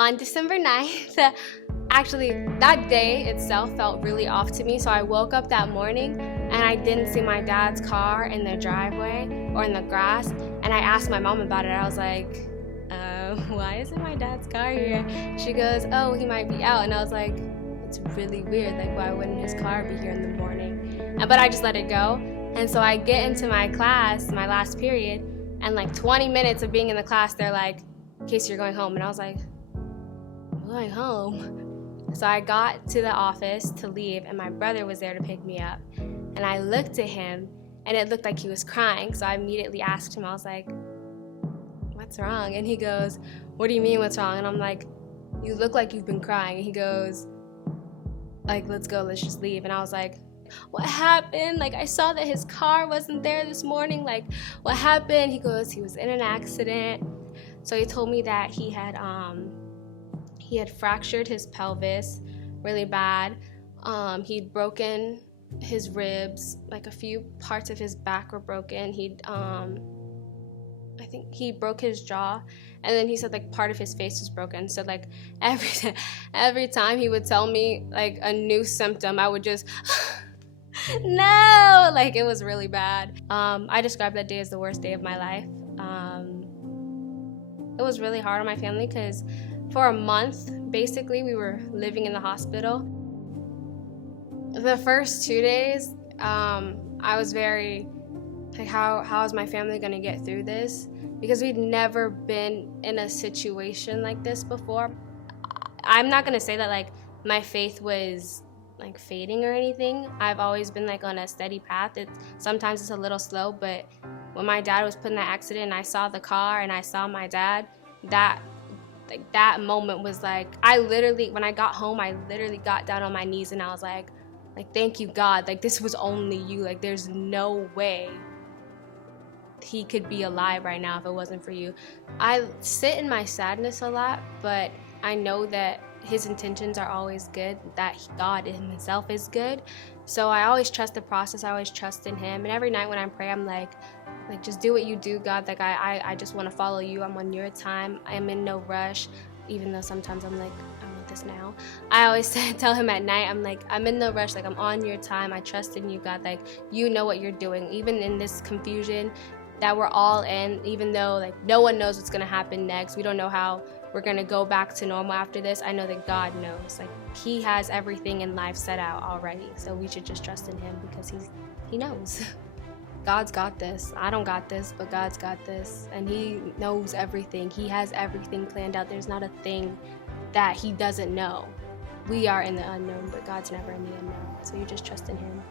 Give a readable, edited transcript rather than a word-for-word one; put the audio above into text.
On December 9th, actually, that day itself felt really off to me. So I woke up that morning and I didn't see my dad's car in the driveway or in the grass. And I asked my mom about it. I was like, why isn't my dad's car here? She goes, oh, he might be out. And I was like, it's really weird. Like, why wouldn't his car be here in the morning? But I just let it go. And so I get into my class, my last period, and like 20 minutes of being in the class, they're like, Kacey, you're going home. And I was like, I'm going home. So I got to the office to leave, and my brother was there to pick me up. And I looked at him, and it looked like he was crying. So I immediately asked him, I was like, what's wrong? And he goes, what do you mean what's wrong? And I'm like, you look like you've been crying. And he goes, like, let's go, let's just leave. And I was like, what happened? Like, I saw that his car wasn't there this morning. Like, what happened? He goes, he was in an accident. So he told me that he had fractured his pelvis really bad. He'd broken his ribs, like a few parts of his back were broken. I think he broke his jaw, and then he said like part of his face was broken. So like every time he would tell me like a new symptom, I would just no, like it was really bad. I described that day as the worst day of my life. It was really hard on my family because for a month, basically, we were living in the hospital. The first 2 days, I was very, like, how is my family gonna get through this? Because we'd never been in a situation like this before. I'm not gonna say that like my faith was like fading or anything. I've always been like on a steady path. Sometimes it's a little slow, but when my dad was put in that accident and I saw the car and I saw my dad, that moment was like, when I got home, I literally got down on my knees and I was like, thank you, God. Like, this was only you. Like, there's no way he could be alive right now if it wasn't for you. I sit in my sadness a lot, but I know that his intentions are always good, that God in himself is good. So I always trust the process. I always trust in him. And every night when I pray, I'm like, just do what you do, God. Like, I just want to follow you. I'm on your time. I'm in no rush, even though sometimes I'm like, I want this now. I always tell him at night, I'm like, I'm in no rush. Like, I'm on your time. I trust in you, God. Like, you know what you're doing. Even in this confusion that we're all in, even though like no one knows what's going to happen next. We don't know how we're going to go back to normal after this. I know that God knows. Like, he has everything in life set out already. So we should just trust in him because he knows. God's got this. I don't got this, but God's got this. And he knows everything. He has everything planned out. There's not a thing that he doesn't know. We are in the unknown, but God's never in the unknown. So you just trust in him.